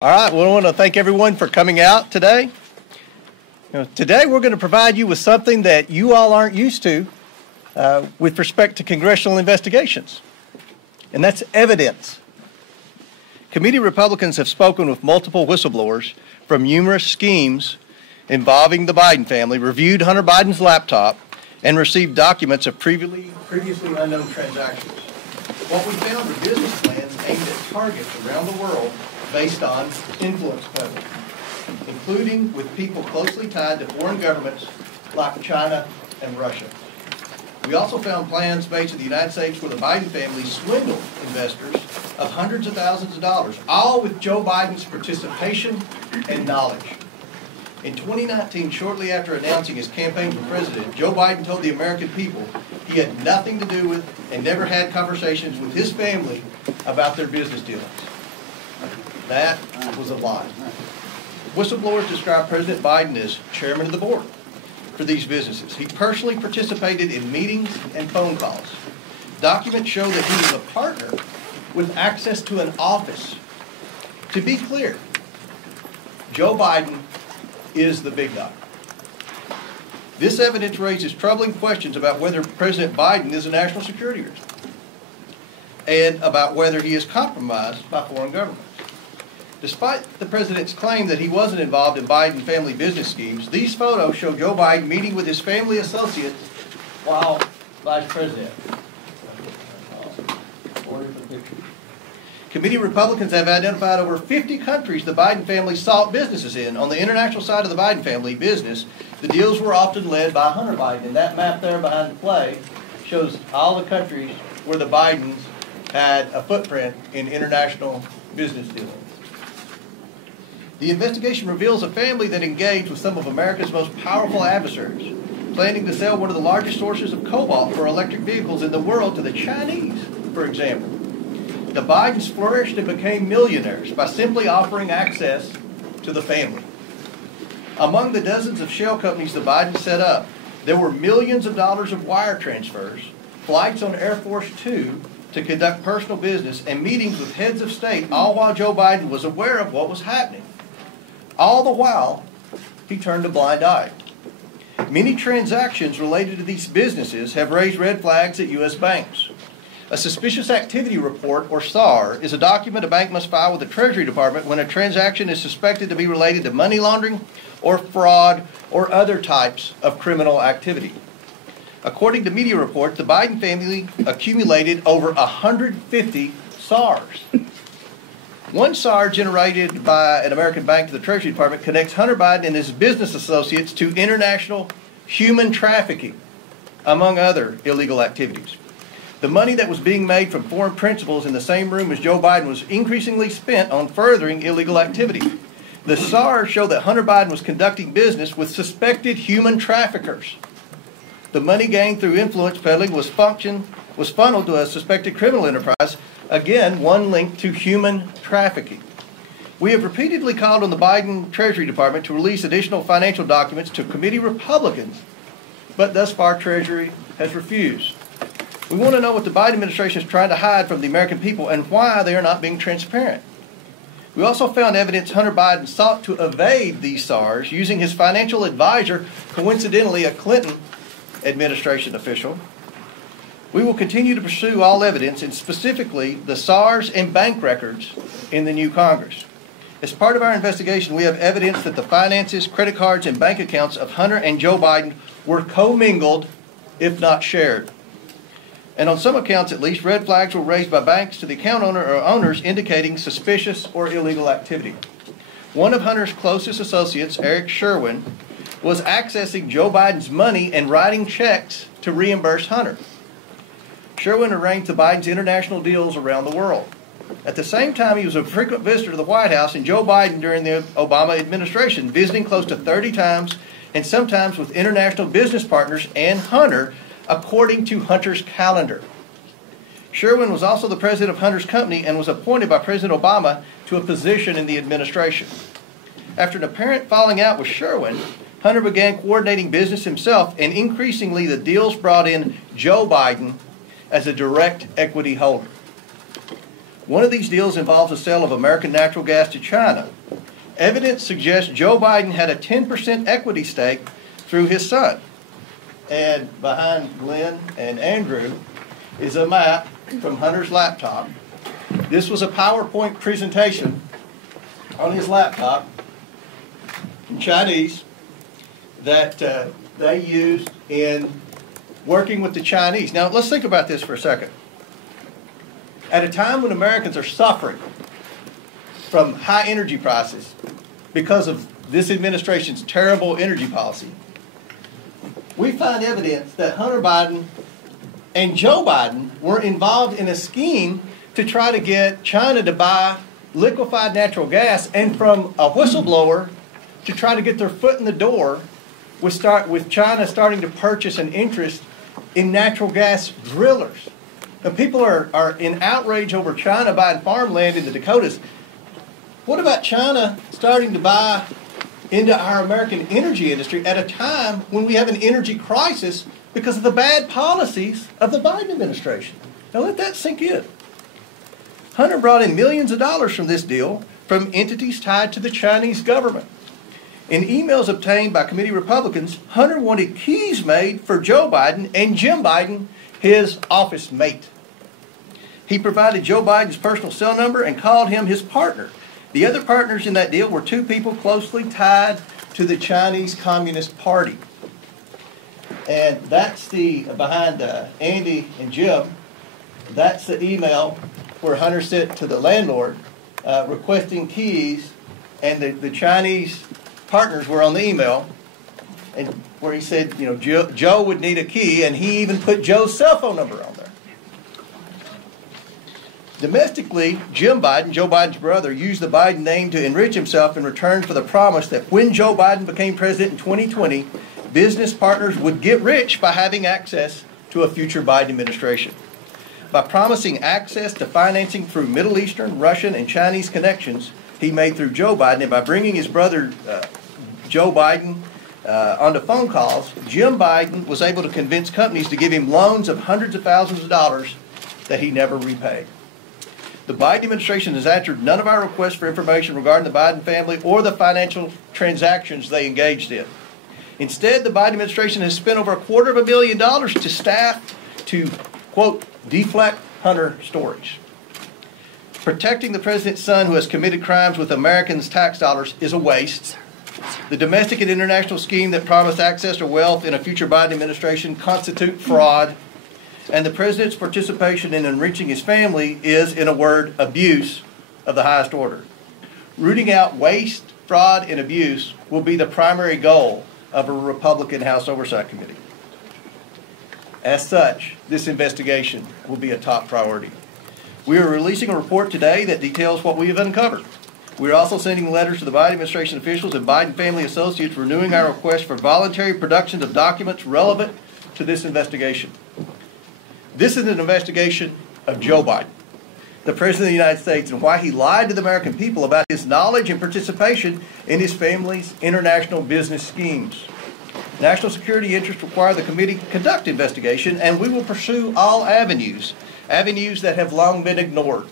All right, well, I want to thank everyone for coming out today. Today we're going to provide you with something that you all aren't used to with respect to congressional investigations, and that's evidence. Committee Republicans have spoken with multiple whistleblowers from numerous schemes involving the Biden family, reviewed Hunter Biden's laptop, and received documents of previously unknown transactions. What we found are business plans aimed at targets around the world based on influence peddling, including with people closely tied to foreign governments like China and Russia. We also found plans based in the United States where the Biden family swindled investors of hundreds of thousands of dollars, all with Joe Biden's participation and knowledge. In 2019, shortly after announcing his campaign for president, Joe Biden told the American people he had nothing to do with and never had conversations with his family about their business dealings. That was a lie. Whistleblowers described President Biden as chairman of the board for these businesses. He personally participated in meetings and phone calls. Documents show that he was a partner with access to an office. To be clear, Joe Biden is the big dog. This evidence raises troubling questions about whether President Biden is a national security risk and about whether he is compromised by foreign governments. Despite the president's claim that he wasn't involved in Biden family business schemes, these photos show Joe Biden meeting with his family associates while vice president. Committee Republicans have identified over 50 countries the Biden family sought businesses in. On the international side of the Biden family business, the deals were often led by Hunter Biden. And that map there behind the play shows all the countries where the Bidens had a footprint in international business dealings. The investigation reveals a family that engaged with some of America's most powerful adversaries, planning to sell one of the largest sources of cobalt for electric vehicles in the world to the Chinese, for example. The Bidens flourished and became millionaires by simply offering access to the family. Among the dozens of shell companies the Bidens set up, there were millions of dollars of wire transfers, flights on Air Force Two to conduct personal business, and meetings with heads of state, all while Joe Biden was aware of what was happening. All the while, he turned a blind eye. Many transactions related to these businesses have raised red flags at U.S. banks. A suspicious activity report, or SAR, is a document a bank must file with the Treasury Department when a transaction is suspected to be related to money laundering or fraud or other types of criminal activity. According to media reports, the Biden family accumulated over 150 SARs. One SAR generated by an American bank to the Treasury Department connects Hunter Biden and his business associates to international human trafficking, among other illegal activities. The money that was being made from foreign principals in the same room as Joe Biden was increasingly spent on furthering illegal activity. The SARs show that Hunter Biden was conducting business with suspected human traffickers. The money gained through influence peddling was funneled to a suspected criminal enterprise. Again, one link to human trafficking. We have repeatedly called on the Biden Treasury Department to release additional financial documents to committee Republicans, but thus far Treasury has refused. We want to know what the Biden administration is trying to hide from the American people and why they are not being transparent. We also found evidence Hunter Biden sought to evade these SARs using his financial advisor, coincidentally a Clinton administration official. We will continue to pursue all evidence, and specifically the SARs and bank records in the new Congress. As part of our investigation, we have evidence that the finances, credit cards, and bank accounts of Hunter and Joe Biden were commingled, if not shared. And on some accounts at least, red flags were raised by banks to the account owner or owners indicating suspicious or illegal activity. One of Hunter's closest associates, Eric Sherwin, was accessing Joe Biden's money and writing checks to reimburse Hunter. Sherwin arranged the Biden's international deals around the world. At the same time, he was a frequent visitor to the White House, and Joe Biden during the Obama administration, visiting close to 30 times, and sometimes with international business partners and Hunter, according to Hunter's calendar. Sherwin was also the president of Hunter's company and was appointed by President Obama to a position in the administration. After an apparent falling out with Sherwin, Hunter began coordinating business himself, and increasingly the deals brought in Joe Biden as a direct equity holder. One of these deals involves the sale of American natural gas to China. Evidence suggests Joe Biden had a 10% equity stake through his son. And behind Glenn and Andrew is a map from Hunter's laptop. This was a PowerPoint presentation on his laptop in Chinese that they used in working with the Chinese. Now, let's think about this for a second. At a time when Americans are suffering from high energy prices because of this administration's terrible energy policy, we find evidence that Hunter Biden and Joe Biden were involved in a scheme to try to get China to buy liquefied natural gas, and from a whistleblower to try to get their foot in the door with China starting to purchase an interest in natural gas drillers. Now, people are in outrage over China buying farmland in the Dakotas. What about China starting to buy into our American energy industry at a time when we have an energy crisis because of the bad policies of the Biden administration? Now let that sink in. Hunter brought in millions of dollars from this deal from entities tied to the Chinese government. In emails obtained by committee Republicans, Hunter wanted keys made for Joe Biden and Jim Biden, his office mate. He provided Joe Biden's personal cell number and called him his partner. The other partners in that deal were two people closely tied to the Chinese Communist Party. And that's the, behind Andy and Jim, that's the email where Hunter sent to the landlord requesting keys, and the Chinese partners were on the email, and where he said, you know, Joe would need a key, and he even put Joe's cell phone number on there. Domestically, Jim Biden, Joe Biden's brother, used the Biden name to enrich himself in return for the promise that when Joe Biden became president in 2020, business partners would get rich by having access to a future Biden administration. By promising access to financing through Middle Eastern, Russian, and Chinese connections he made through Joe Biden, and by bringing his brother Joe Biden onto phone calls, Jim Biden was able to convince companies to give him loans of hundreds of thousands of dollars that he never repaid. The Biden administration has answered none of our requests for information regarding the Biden family or the financial transactions they engaged in. Instead, the Biden administration has spent over $250 million to staff to, quote, deflect Hunter stories. Protecting the president's son who has committed crimes with Americans' tax dollars is a waste. The domestic and international scheme that promised access to wealth in a future Biden administration constitute fraud. And the president's participation in enriching his family is, in a word, abuse of the highest order. Rooting out waste, fraud, and abuse will be the primary goal of a Republican House Oversight Committee. As such, this investigation will be a top priority. We are releasing a report today that details what we have uncovered. We are also sending letters to the Biden administration officials and Biden family associates renewing our request for voluntary production of documents relevant to this investigation. This is an investigation of Joe Biden, the President of the United States, and why he lied to the American people about his knowledge and participation in his family's international business schemes. National security interests require the committee conduct investigation, and we will pursue all avenues that have long been ignored.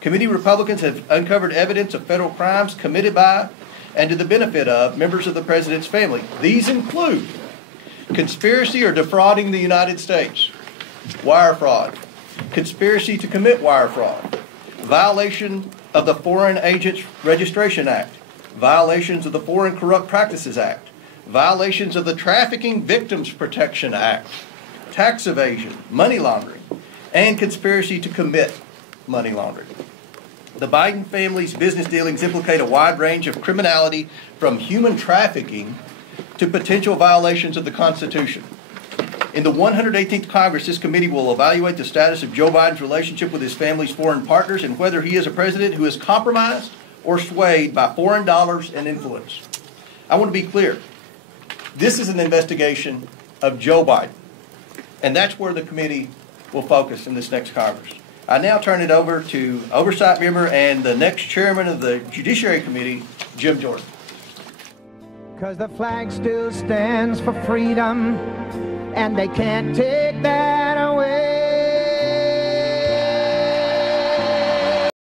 Committee Republicans have uncovered evidence of federal crimes committed by and to the benefit of members of the President's family. These include conspiracy or defrauding the United States, wire fraud, conspiracy to commit wire fraud, violation of the Foreign Agents Registration Act, violations of the Foreign Corrupt Practices Act, violations of the Trafficking Victims Protection Act, tax evasion, money laundering, and conspiracy to commit money laundering. The Biden family's business dealings implicate a wide range of criminality, from human trafficking to potential violations of the Constitution. In the 118th Congress, this committee will evaluate the status of Joe Biden's relationship with his family's foreign partners and whether he is a president who is compromised or swayed by foreign dollars and influence. I want to be clear. This is an investigation of Joe Biden, and that's where the committee will focus in this next Congress. I now turn it over to Oversight Member and the next Chairman of the Judiciary Committee, Jim Jordan. Because the flag still stands for freedom, and they can't take that